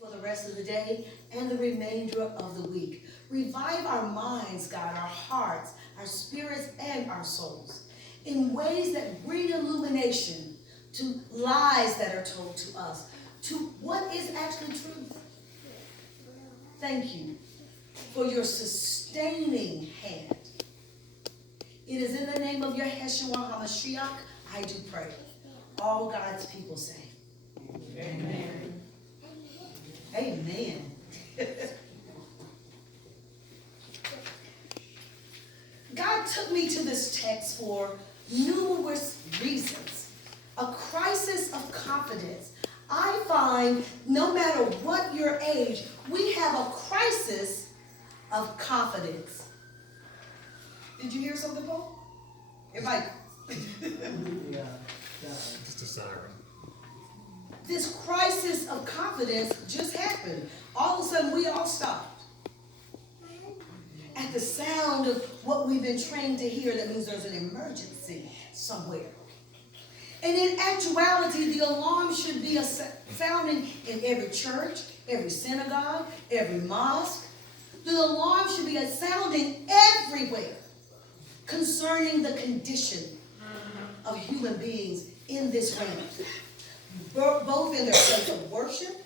for the rest of the day and the remainder of the week. Revive our minds, God, our hearts, our spirits, and our souls in ways that bring illumination to lies that are told to us, to what is actually truth. Thank you for your sustaining hand. It is in the name of Yeshua HaMashiach I do pray. All God's people say, amen. Amen. God took me to this text for numerous reasons. A crisis of confidence. I find no matter what your age, we have a crisis of confidence. Did you hear something, Paul? Everybody. Yeah. Just a siren. This crisis of confidence just happened. All of a sudden, we all stopped. At the sound of what we've been trained to hear, that means there's an emergency somewhere. And in actuality, the alarm should be sounding in every church, every synagogue, every mosque. The alarm should be sounding everywhere concerning the condition of human beings in this realm, both in their place of worship,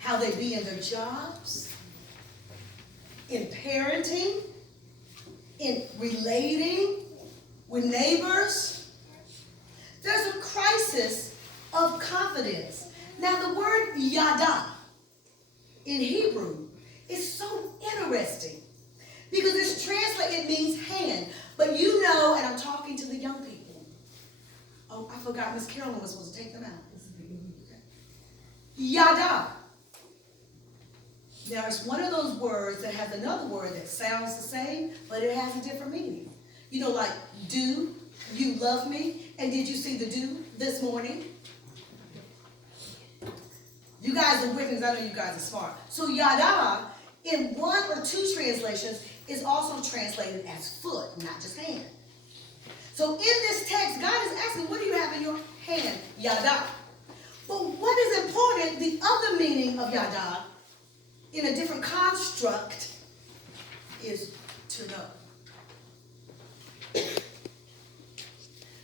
how they be in their jobs, in parenting, in relating with neighbors. There's a crisis of confidence. Now, the word yada in Hebrew is so interesting because it's translated, it means hand. But you know, and I'm talking to the young people. Oh, I forgot Miss Carolyn was supposed to take them out. Yada. Now, it's one of those words that has another word that sounds the same, but it has a different meaning. You know, like, do you love me? And did you see the dew this morning? You guys are witnesses. I know you guys are smart. So yada, in one or two translations, is also translated as foot, not just hand. So in this text, God is asking, what do you have in your hand? Yada. But what is important, the other meaning of yada, in a different construct, is to know.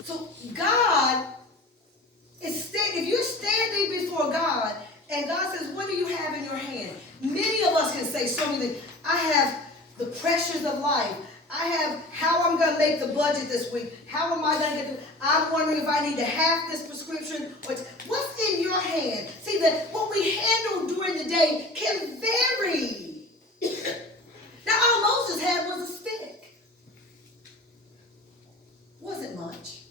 So God is if you're standing before God and God says, what do you have in your hand? Many of us can say so many things. I have the pressures of life. I have how I'm going to make the budget this week. How am I going to get through? I'm wondering if I need to have this prescription. What's in your hand? See, that what we handle during the day can vary. Now, all Moses had was a stick. Wasn't much.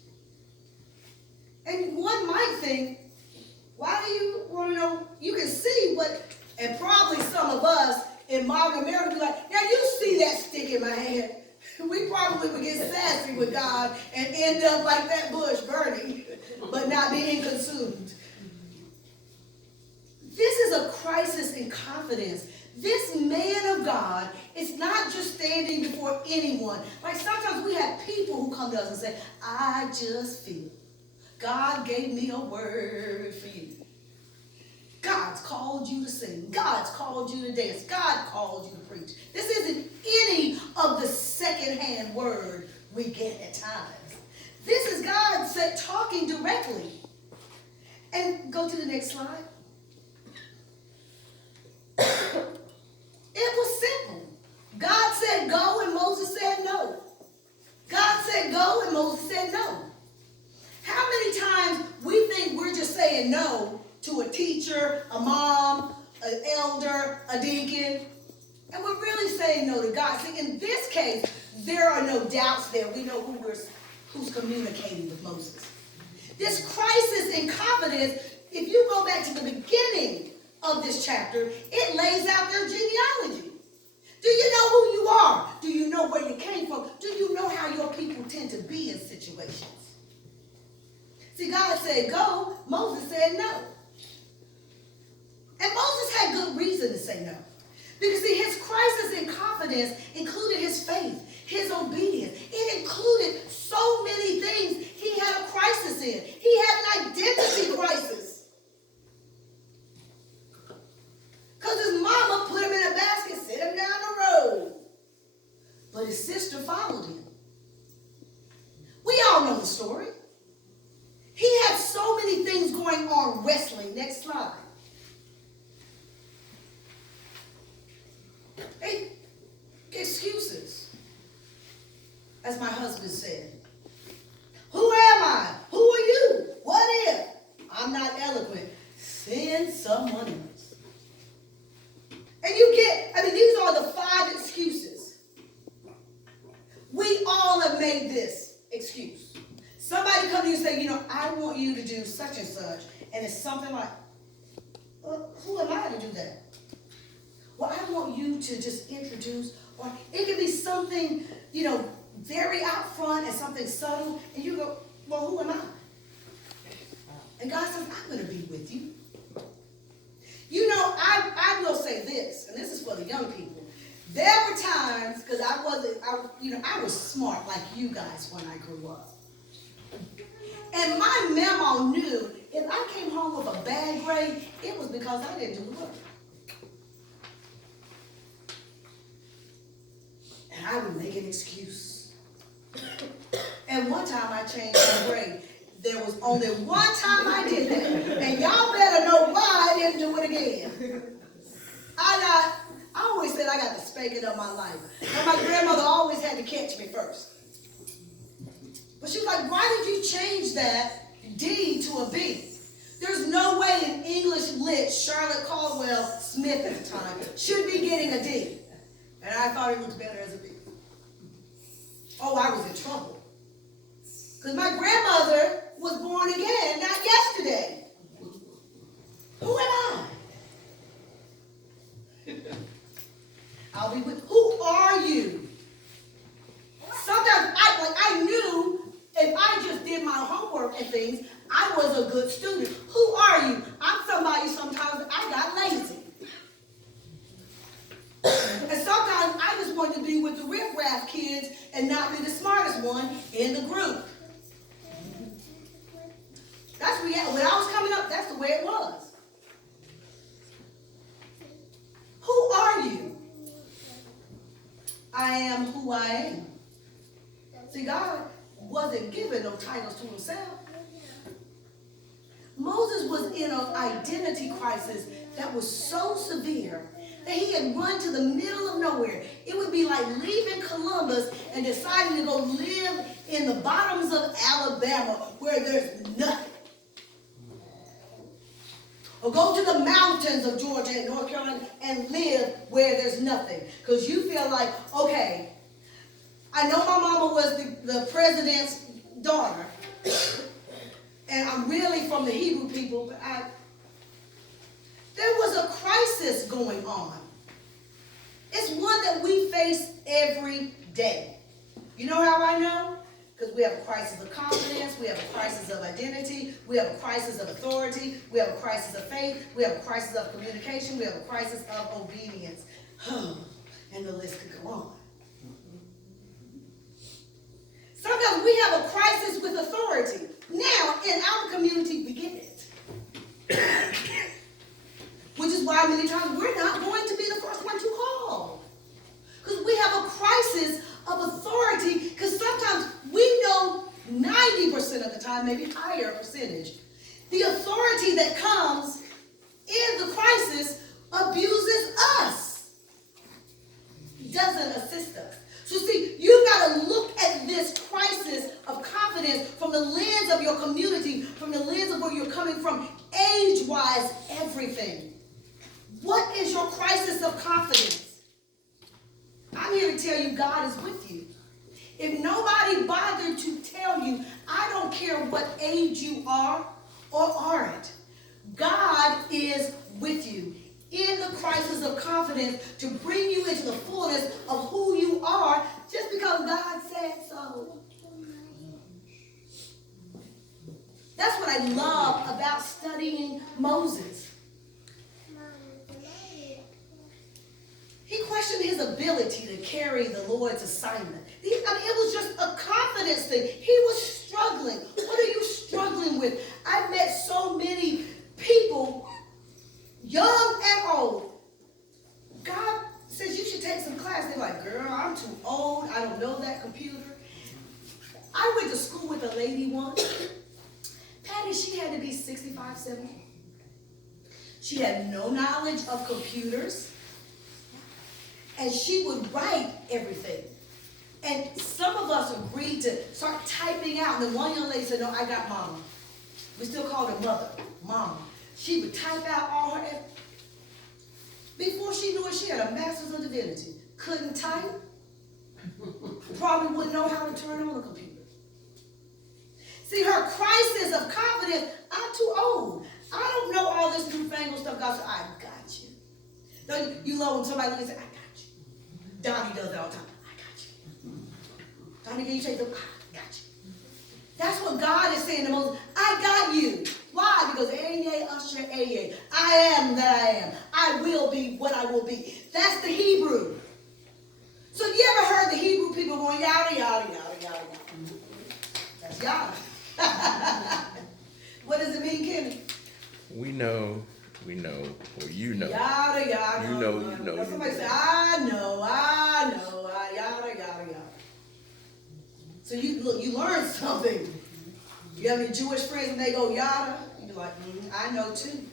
And one might think, why do you want to know? You can see what, and probably some of us in modern America be like, now you see that stick in my hand. We probably would get sassy with God and end up like that bush burning, but not being consumed. This is a crisis in confidence. This man of God is not just standing before anyone. Like sometimes we have people who come to us and say, I just feel God gave me a word for you. God's called you to sing. God's called you to dance. God called you to preach. This isn't any of the secondhand word we get at times. This is God talking directly. And go to the next slide. It was simple. God said go and Moses said no. God said go and Moses said no. How many times we think we're just saying no to a teacher, a mom, an elder, a deacon, and we're really saying no to God. See, in this case, there are no doubts there. We know who's communicating with Moses. This crisis in confidence, if you go back to the beginning of this chapter, it lays out their genealogy. Do you know who you are? Do you know where you came from? Do you know how your people tend to be in situations? See, God said go. Moses said no. And Moses had good reason to say no. Because see, his crisis in confidence included his faith, his obedience. It included so many things he had a crisis in. He had an identity crisis. slide. Hey, excuses. As my husband said, who am I? Who are you? What if? I'm not eloquent. Send someone else. And these are the 5 excuses. We all have made this excuse. Somebody come to you and say, I want you to do such and such. And it's something like, who am I to do that? Well, I want you to just introduce, or it could be something, very out front and something subtle. And you go, well, who am I? And God says, I'm going to be with you. I will say this, and this is for the young people. There were times, because I was smart like you guys when I grew up. And my memo knew if I came home with a bad grade, it was because I didn't do the work. And I would make an excuse. And one time I changed my grade. There was only one time I did that. And y'all better know why I didn't do it again. I always said I got the spanking of my life. And my grandmother always had to catch me first. But she was like, why did you change that D to a B? There's no way in English Lit, Charlotte Caldwell Smith at the time should be getting a D. And I thought it looked better as a B. Oh, I was in trouble. Because my grandmother was born again, not yesterday. Who am I? I'll be with, who are you? Sometimes I knew if I just did my homework and things, I was a good student. Who are you? I'm somebody sometimes I got lazy. And sometimes I just wanted to be with the riffraff kids and not be the smartest one in the group. That's when I was coming up, that's the way it was. Who are you? I am who I am. See, God wasn't given no titles to himself. Moses was in an identity crisis that was so severe that he had run to the middle of nowhere. It would be like leaving Columbus and deciding to go live in the bottoms of Alabama where there's nothing. Or go to the mountains of Georgia and North Carolina and live where there's nothing. Because you feel like, okay, I know my mama was the president's daughter. And I'm really from the Hebrew people, but there was a crisis going on. It's one that we face every day. You know how I know? Because we have a crisis of confidence, we have a crisis of identity, we have a crisis of authority, we have a crisis of faith, we have a crisis of communication, we have a crisis of obedience. And the list could go on. Sometimes we have a crisis with authority. Now, in our community, we get it. Which is why many times we're not going to be the first one to call. Because we have a crisis of authority, because sometimes we know 90% of the time, maybe higher percentage, the authority that comes in the crisis abuses us, doesn't assist us. So see, you've got to look at this crisis of confidence from the lens of your community, from the lens of where you're coming from, age-wise, everything. What is your crisis of confidence? I'm here to tell you God is with you. If nobody bothered to tell you, I don't care what age you are or aren't, God is with you in the crisis of confidence to bring you into the fullness of who you are just because God said so. That's what I love about studying Moses. He questioned his ability to carry the Lord's assignment. It was just a confidence thing. He was struggling. What are you struggling with? I've met so many people, young and old. God says you should take some class. They're like, girl, I'm too old. I don't know that computer. I went to school with a lady once. Patty, she had to be 65, 70. She had no knowledge of computers. And she would write everything. And some of us agreed to start typing out. And then one young lady said, no, I got mama. We still called her mother, mama. She would type out all her, before she knew it, she had a master's of divinity. Couldn't type. Probably wouldn't know how to turn on a computer. See, her crisis of confidence, I'm too old. I don't know all this newfangled stuff. God said, I got you. Don't you love when somebody looks and say, I got you. Donnie does that all the time. I got you. Donnie, can you take the, I got you. That's what God is saying the most. I got you. Why? Because Aye, Usher, Aye. I am that I am. I will be what I will be. That's the Hebrew. So you ever heard the Hebrew people going yada, yada, yada, yada, yada? That's yada. What does it mean, Kenny? We know, or you know. Yada, yada. You know. Somebody say, I know, yada, yada, yada. So you learn something. You have any Jewish friends and they go yada? You're like, I know too.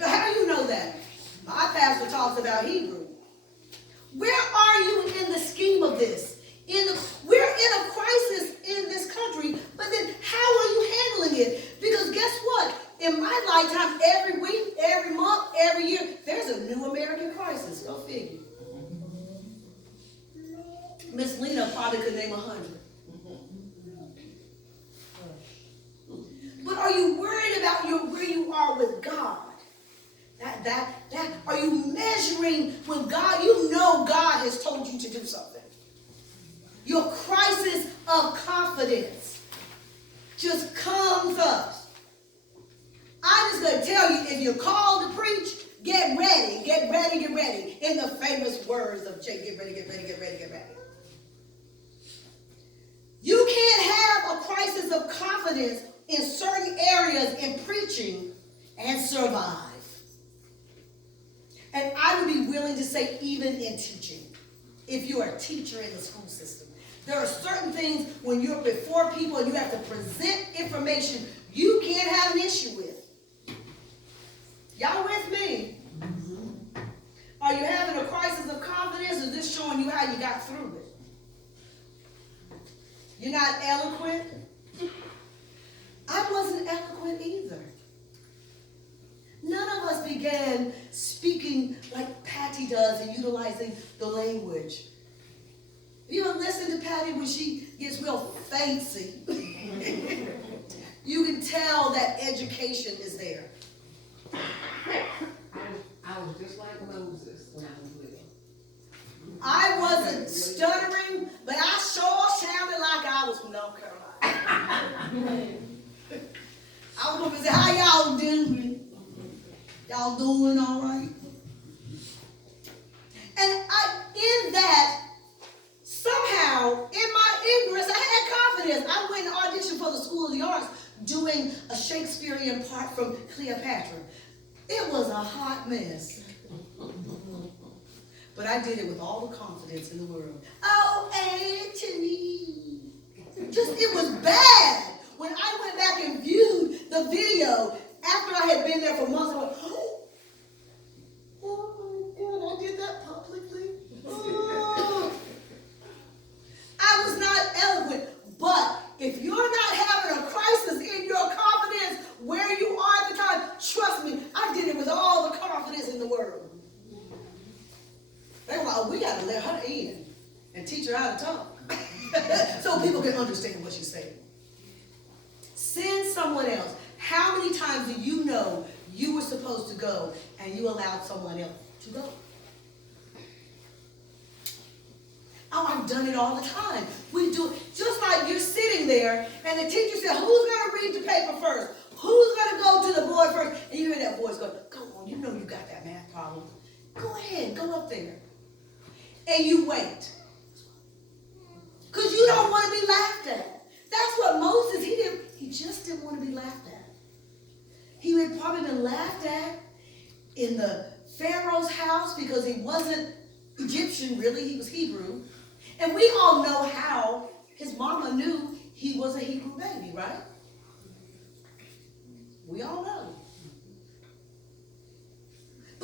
How do you know that? My pastor talks about Hebrew. Where are you in the scheme of this? We're in a crisis in this country, but then how are you handling it? Because guess what? In my lifetime, every week, every month, every year, there's a new American crisis. Go figure. Miss Lena probably could name 100. But are you worried about where you are with God? Are you measuring when God, you know God has told you to do something? Your crisis of confidence just comes up. I'm just going to tell you, if you're called to preach, get ready, get ready, get ready. In the famous words of Jake, get ready, get ready, get ready, get ready. You can't have a crisis of confidence in certain areas in preaching and survive. And I would be willing to say even in teaching, if you're a teacher in the school system. There are certain things when you're before people and you have to present information you can't have an issue with. Y'all with me? Are you having a crisis of confidence, or is this showing you how you got through it? You're not eloquent? I wasn't eloquent either. None of us began speaking like Patty does and utilizing the language. You ever listen to Patty when she gets real fancy? You can tell that education is there. I was just like Moses when I was little. I wasn't stuttering, but I sure sounded like I was from North Carolina. I was going to say, how y'all doing? Y'all doing all right? And in that, somehow, in my ignorance, I had confidence. I went and auditioned for the School of the Arts doing a Shakespearean part from Cleopatra. It was a hot mess. But I did it with all the confidence in the world. Oh, Anthony. It was bad. When I went back and viewed the video, after I had been there for months, I went, oh my God, I did that publicly. Oh. I was not eloquent, but if you're not having a crisis in your confidence where you are at the time, trust me, I did it with all the confidence in the world. They were like, oh, we got to let her in and teach her how to talk so people can understand what she's saying. Send someone else. How many times do you know you were supposed to go and you allowed someone else to go? Oh, I've done it all the time. We do it just like you're sitting there and the teacher said, who's going to read the paper first? Who's going to go to the board first? And you hear that voice go, go on, you know you got that math problem. Go ahead, go up there. And you wait. Because you don't want to be laughed at. That's what Moses, he just didn't want to be laughed at. He had probably been laughed at in the Pharaoh's house because he wasn't Egyptian, really, he was Hebrew. And we all know how his mama knew he was a Hebrew baby, right? We all know.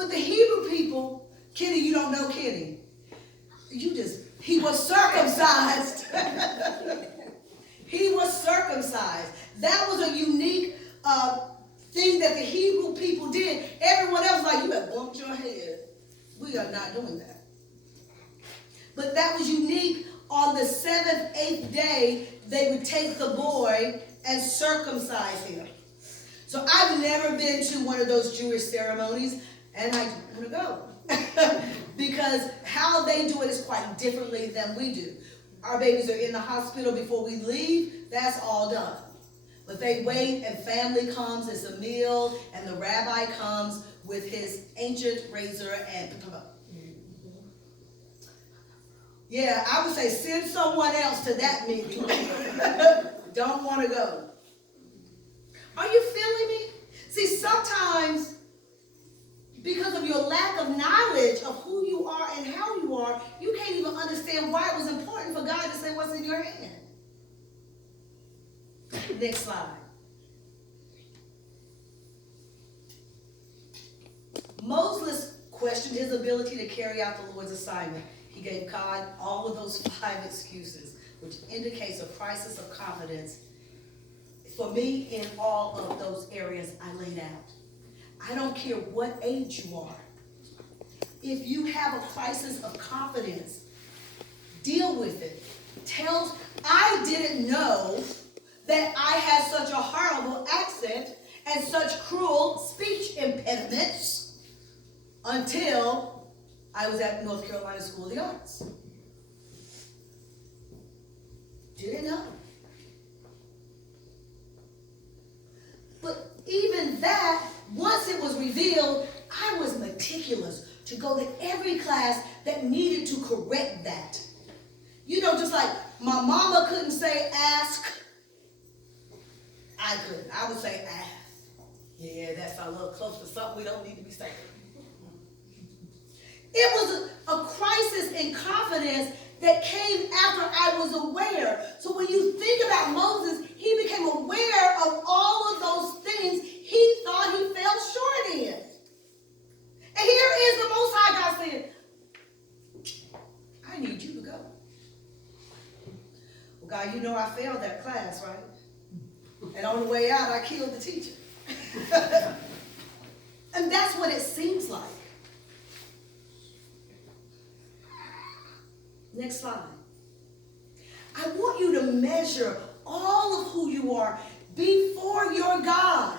But the Hebrew people, Kenny, you don't know Kenny. He was circumcised. He was circumcised. That was a unique thing that the Hebrew people did. Everyone else was like, you have bumped your head. We are not doing that. But that was unique. On the 7th, 8th day, they would take the boy and circumcise him. So I've never been to one of those Jewish ceremonies, and I want to go. Because how they do it is quite differently than we do. Our babies are in the hospital before we leave. That's all done. But they wait, and family comes. It's a meal, and the rabbi comes with his ancient razor and yeah, I would say send someone else to that meeting. Don't want to go. Are you feeling me? See, sometimes because of your lack of knowledge of who you are and how you are, you can't even understand why it was important for God to say what's in your hand. Next slide. Moses questioned his ability to carry out the Lord's assignment. He gave God all of those 5 excuses, which indicates a crisis of confidence for me in all of those areas I laid out. I don't care what age you are. If you have a crisis of confidence, deal with it. I didn't know that I had such a horrible accent and such cruel speech impediments until I was at North Carolina School of the Arts. Didn't know. But even that, once it was revealed, I was meticulous to go to every class that needed to correct that. You know, just like my mama couldn't say ask, I couldn't. I would say ask. Yeah, that's a little close to something we don't need to be saying. It was a crisis in confidence that came after I was aware. So when you think about Moses, he became aware of all of those things he thought he fell short in. And here is the Most High God saying, I need you to go. Well, God, you know I failed that class, right? And on the way out, I killed the teacher. And that's what it seems like. Next slide. I want you to measure all of who you are before your God,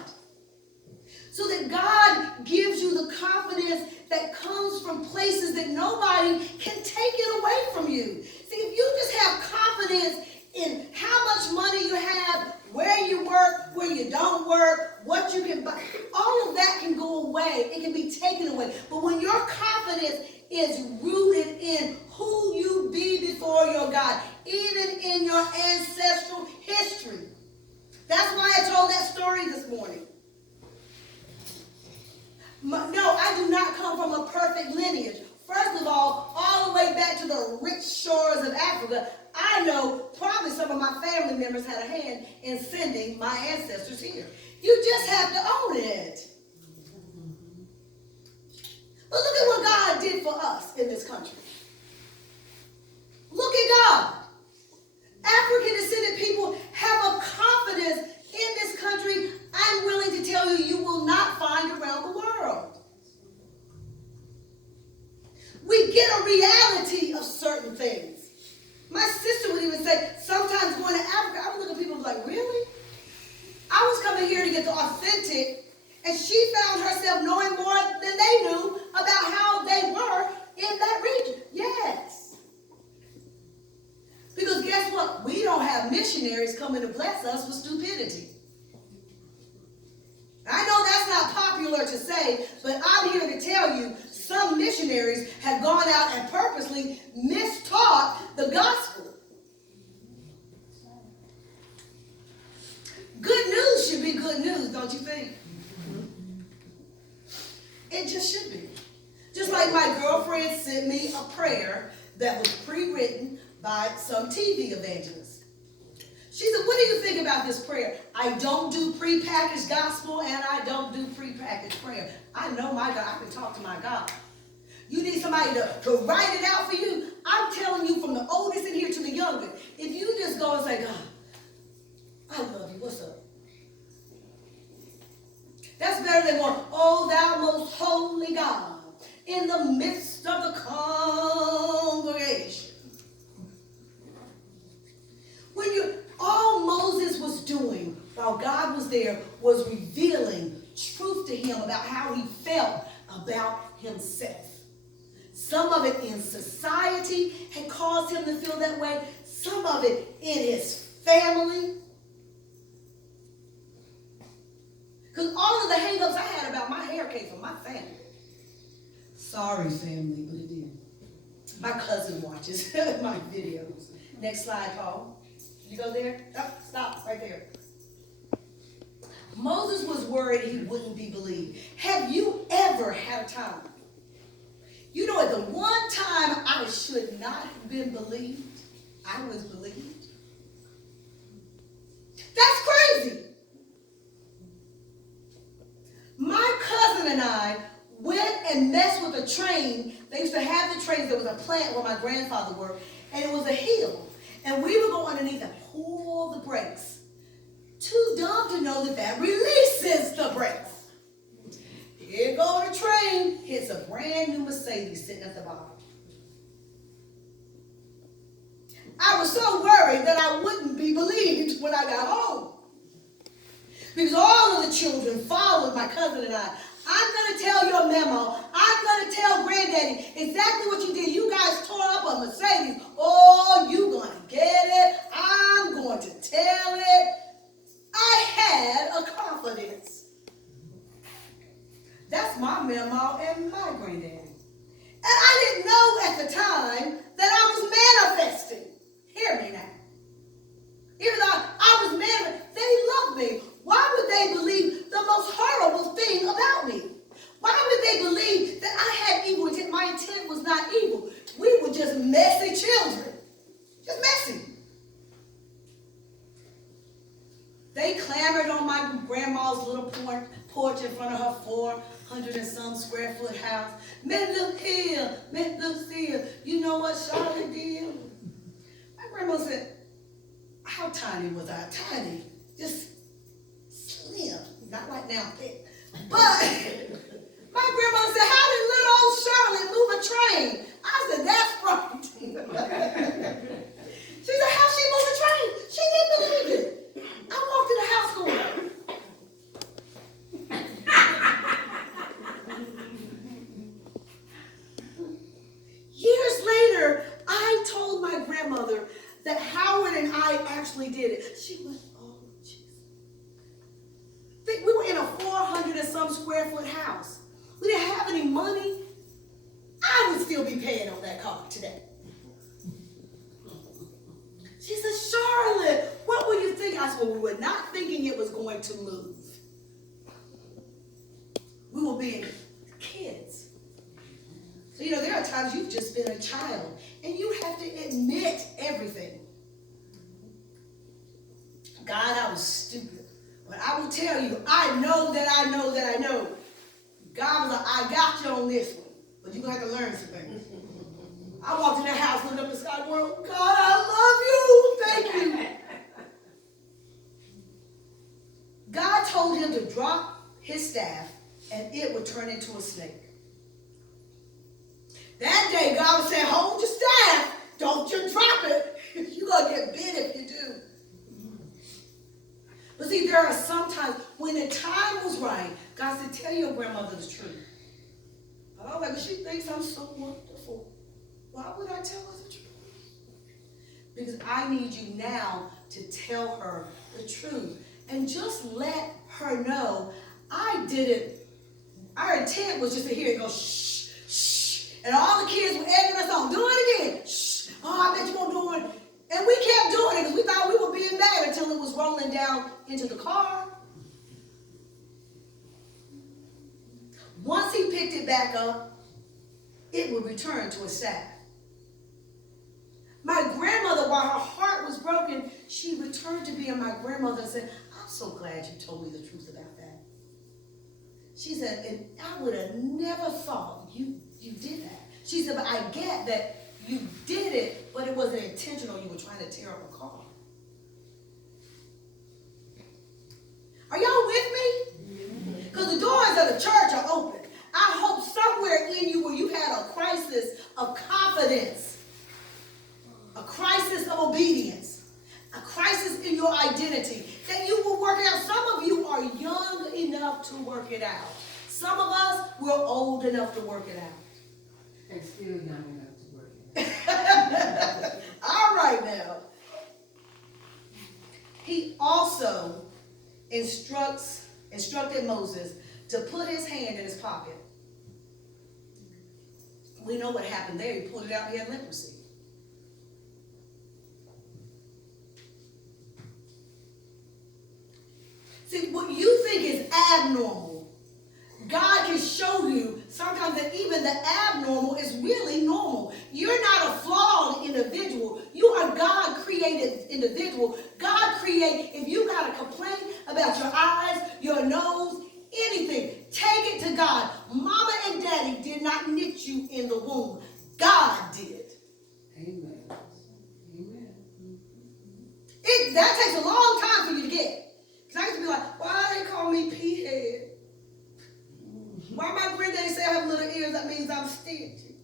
so that God gives you the confidence that comes from places that nobody can take it away from you. See, if you just have confidence in how much money you have, where you work, where you don't work, what you can buy, all of that can go away. It can be taken away. But when your confidence is rooted in who you be before your God, even in your ancestral history. That's why I told that story this morning. No, I do not come from a perfect lineage. First of all the way back to the rich shores of Africa, I know probably some of my family members had a hand in sending my ancestors here. You just have to own it. But look at what God did for us in this country. Look at God. African descended people have a confidence in this country I'm willing to tell you will not find around the world. We get a reality of certain things. My sister would even say, sometimes going to Africa, I would look at people and be like, really? I was coming here to get the authentic, and she found herself knowing more than they knew about how they were in that region. Yes. Because guess what? We don't have missionaries coming to bless us with stupidity. I know that's not popular to say, but I'm here to tell you some missionaries have gone out and purposely mistaught the gospel. Good news should be good news, don't you think? It just should be. Just like my girlfriend sent me a prayer that was pre-written by some TV evangelist. She said, what do you think about this prayer? I don't do prepackaged gospel and I don't do prepackaged prayer. I know my God. I can talk to my God. You need somebody to write it out for you. I'm telling you, from the oldest in here to the youngest, if you just go and say, God, I love you. What's up? That's better than going, oh, thou most holy God, in the midst of the congregation. All Moses was doing while God was there was revealing truth to him about how he felt about himself. Some of it in society had caused him to feel that way. Some of it in his family. Because all of the hang-ups I had about my hair came from my family. Sorry, family, but it did. My cousin watches my videos. Next slide, Paul. You go there? Oh, stop right there. Moses was worried he wouldn't be believed. Have you ever had a time? You know, at the one time I should not have been believed, I was believed. That's crazy. My cousin and I went and messed with a train. They used to have the trains. There was a plant where my grandfather worked, and it was a hill. And we would go underneath and pull the brakes. Too dumb to know that releases the brakes. Here go the train. Hits a brand new Mercedes sitting at the bottom. I was so worried that I wouldn't be believed when I got home. Because all of the children followed my cousin and I. I'm going to tell your memo. I'm going to tell Granddaddy exactly what you did. You guys tore up a Mercedes. Oh, you going to get it. I'm going to tell it. I had a confidence. That's my memo and my Granddaddy. And I didn't know at the time that I was manifesting. Hear me now. Even though I was manifesting, they loved me. Why would they believe the most horrible thing about me? Why would they believe that I had evil intent? My intent was not evil. We were just messy children. Just messy. They clamored on my grandma's little porch in front of her 400 and some square foot house. Man, look here. Man, look here. You know what Charlotte did? My grandma said, how tiny was I? Tiny. Just slim. Not like now, thick. But my grandma said, how did little old Charlotte move a train? I said, that's right. She said, how she moved a train? She didn't believe it. I walked in the house going, years later, I told my grandmother that Howard and I actually did it. She went, oh, Jesus. We were in a 400 and some square foot house. We didn't have any money. I would still be paying on that car today. She said, Charlotte, what were you thinking? I said, well, we were not thinking it was going to move. We were being kids. So, you know, there are times you've just been a child and you have to admit everything. God, I was stupid. But I will tell you, I know that I know that I know. God was like, I got you on this one. But you're going to have to learn some things. I walked in that house, looked up at the sky, going, God, I love you. Thank you. God told him to drop his staff, and it would turn into a snake. That day, God was saying, hold your staff. Don't you drop it. You're going to get bit if you do. But see, there are some times when the time was right, God said, tell your grandmother the truth. I was like, but she thinks I'm so wonderful. Why would I tell her the truth? Because I need you now to tell her the truth. And just let her know I didn't. Our intent was just to hear it go, shh, shh. And all the kids were egging us on. Do it again. Shh. Oh, I bet you won't do it. And we kept doing it because we thought we were being bad until it was rolling down into the car. Once he picked it back up, it would return to its staff. My grandmother, while her heart was broken, she returned to being my grandmother and said, I'm so glad you told me the truth about that. She said, and I would have never thought you did that. She said, but I get that you did it, but it wasn't intentional. You were trying to tear up a car. Are y'all with me? Because the doors of the church are open. I hope somewhere in you where you had a crisis of confidence, a crisis of obedience, a crisis in your identity, that you will work it out. Some of you are young enough to work it out. Some of us, we're old enough to work it out. And still young enough to work it out. All right now. He also instructed Moses to put his hand in his pocket. We know what happened there. He pulled it out, he had leprosy. See, what you think is abnormal, God can show you sometimes that even the abnormal is really normal. You're not a flawed individual. You are a God-created individual. God created, if you got a complaint about your eyes, your nose, anything, take it to God. Mama and daddy did not knit you in the womb. God did. Amen. Amen. That takes a long time for you to get. Because I used to be like, why they call me P-head? Why my granddaddy say I have little ears, that means I'm stingy.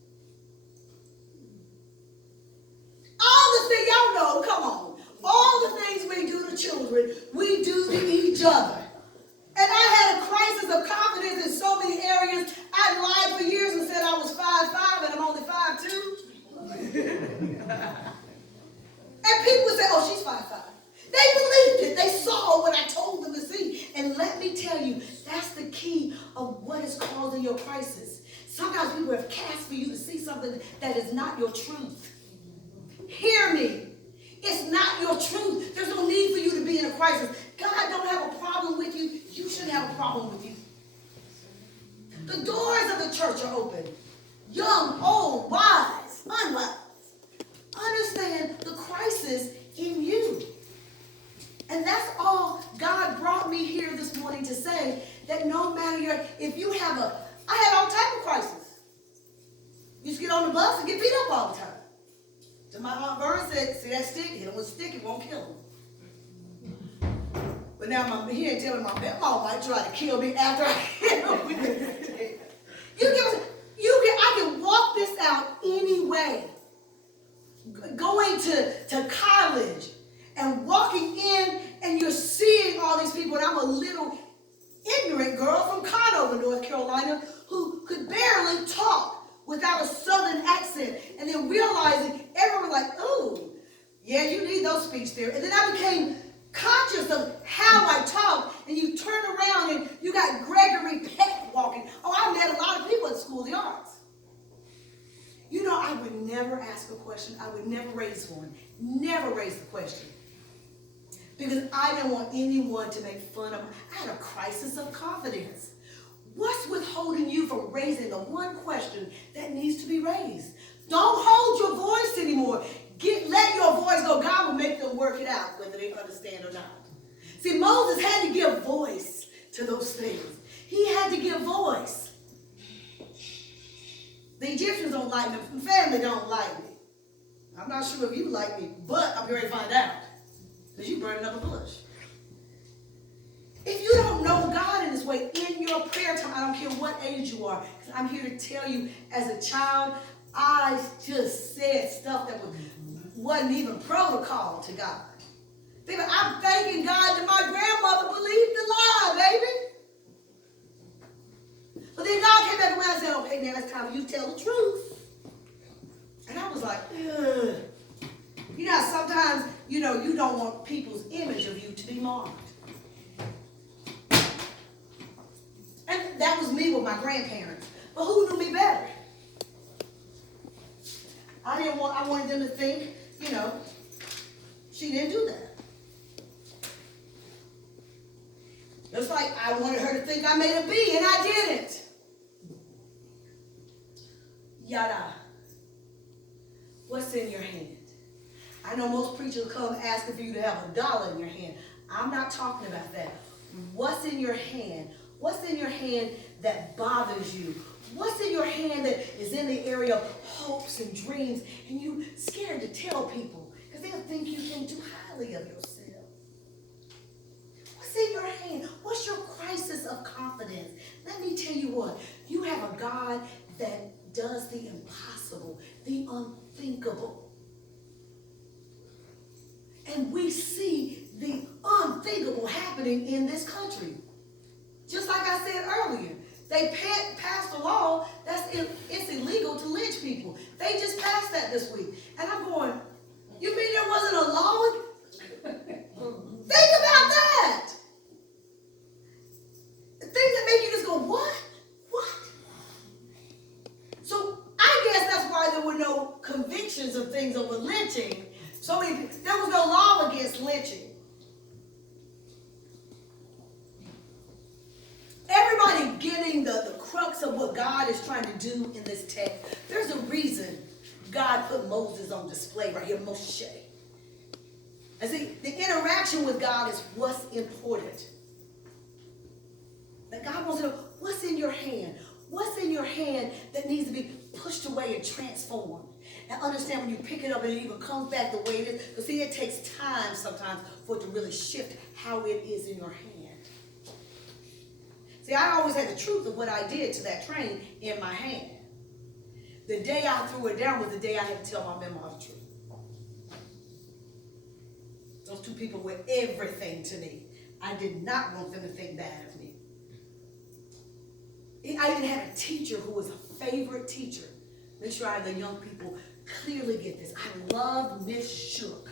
All the things, y'all know, come on. All the things we do to children, we do to each other. And I had a crisis of confidence in so many areas. I lied for years and said I was 5'5" and I'm only 5'2". And people would say, oh, she's 5'5". They believed it. They saw what I told them to see. And let me tell you, that's the key of what is causing your crisis. Sometimes people have cast for you to see something that is not your truth. Hear me. It's not your truth. There's no need for you to be in a crisis. God don't have a problem with you. You shouldn't have a problem with you. The doors of the church are open. Young, old, wise, unwise. Understand the crisis in you. And that's all God brought me here this morning to say, that no matter if you have I had all type of crisis. You just get on the bus and get beat up all the time. So my Aunt Vern said, see that stick? Hit him with a stick, it won't kill him. But now he ain't telling my mom might try to kill me after I hit him with the stick. I can walk this out anyway. Going to college and walking in and you're seeing all these people, and I'm a little ignorant girl from Conover, North Carolina, who could barely talk without a southern accent, and then realizing everyone was like, ooh, yeah, you need those speech there. And then I became conscious of how I talk, and you turn around and you got Gregory Peck walking. Oh, I met a lot of people at School of the Arts. You know, I would never ask a question. I would never raise one. Never raise the question. Because I didn't want anyone to make fun of me. I had a crisis of confidence. What's withholding you from raising the one question that needs to be raised? Don't hold your voice anymore. Let your voice go. God will make them work it out, whether they understand or not. See, Moses had to give voice to those things. He had to give voice. The Egyptians don't like me. My family don't like me. I'm not sure if you like me, but I'm ready to find out. Because you burning up a bush. If you don't know God in this way, in your prayer time, I don't care what age you are, because I'm here to tell you, as a child, I just said stuff that wasn't even protocol to God. I'm thanking God that my grandmother believed the lie, baby. But then God came back around and said, okay, now it's time for you to tell the truth. And I was like, ugh. You know, sometimes, you don't want people's image of you to be marred. And that was me with my grandparents. But who knew me better? I wanted them to think, she didn't do that. It's like I wanted her to think I made a B, and I didn't. Yada. What's in your hand? I know most preachers come asking for you to have $1 in your hand. I'm not talking about that. What's in your hand? What's in your hand that bothers you? What's in your hand that is in the area of hopes and dreams, and you scared to tell people because they'll think you think too highly of yourself? What's in your hand? What's your crisis of confidence? Let me tell you what, you have a God that does the impossible, the unthinkable. And we see the unthinkable happening in this country. Just like I said earlier, they passed a law it's illegal to lynch people. They just passed that this week. And I'm going, you mean there wasn't a law? Think about that. The things that make you just go, what? What? So I guess that's why there were no convictions of things over lynching. There was no law against lynching. Everybody getting the crux of what God is trying to do in this text. There's a reason God put Moses on display right here, Moshe. And see, the interaction with God is what's important. That God wants to know, what's in your hand? What's in your hand that needs to be pushed away and transformed? And understand when you pick it up and it even comes back the way it is. Because see, it takes time sometimes for it to really shift how it is in your hand. See, I always had the truth of what I did to that train in my hand. The day I threw it down was the day I had to tell my memoir the truth. Those two people were everything to me. I did not want them to think bad of me. I even had a teacher who was a favorite teacher. Make sure the young people clearly get this. I loved Miss Shook.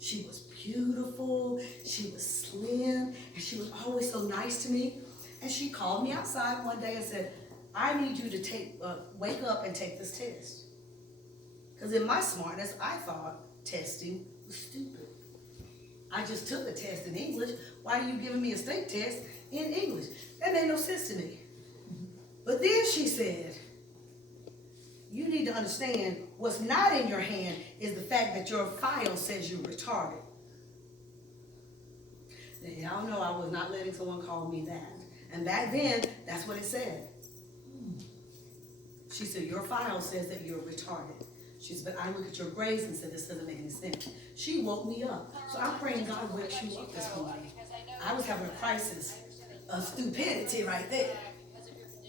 She was beautiful, she was slim, and she was always so nice to me. And she called me outside one day and said, I need you to wake up and take this test. Because in my smartness, I thought testing was stupid. I just took a test in English. Why are you giving me a state test in English? That made no sense to me. But then she said, you need to understand what's not in your hand is the fact that your file says you're retarded. Now, y'all know I was not letting someone call me that. And back then, that's what it said. She said, your file says that you're retarded. She said, but I look at your grades and said, this doesn't make any sense. She woke me up. So I'm praying God wakes you up this morning. I was having a crisis of stupidity right there.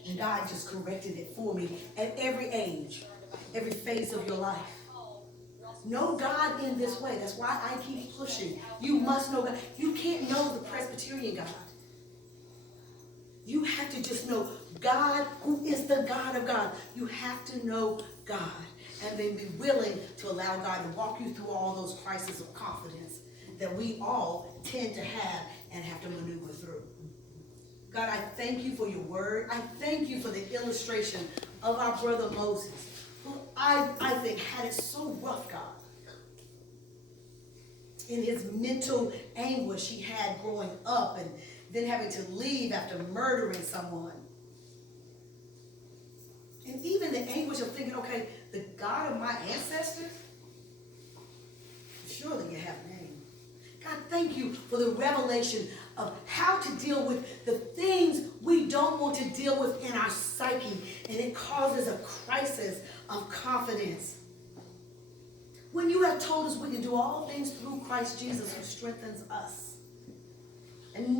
And God just corrected it for me at every age, every phase of your life. Know God in this way. That's why I keep pushing. You must know God. You can't know the Presbyterian God. You have to just know God, who is the God of God. You have to know God and then be willing to allow God to walk you through all those crises of confidence that we all tend to have and have to maneuver through. God, I thank you for your word. I thank you for the illustration of our brother Moses, who I think had it so rough, God. In his mental anguish he had growing up and then having to leave after murdering someone. And even the anguish of thinking, okay, the God of my ancestors, surely you have a name. God, thank you for the revelation of how to deal with the things we don't want to deal with in our psyche, and it causes a crisis of confidence. When you have told us we can do all things through Christ Jesus who strengthens us. And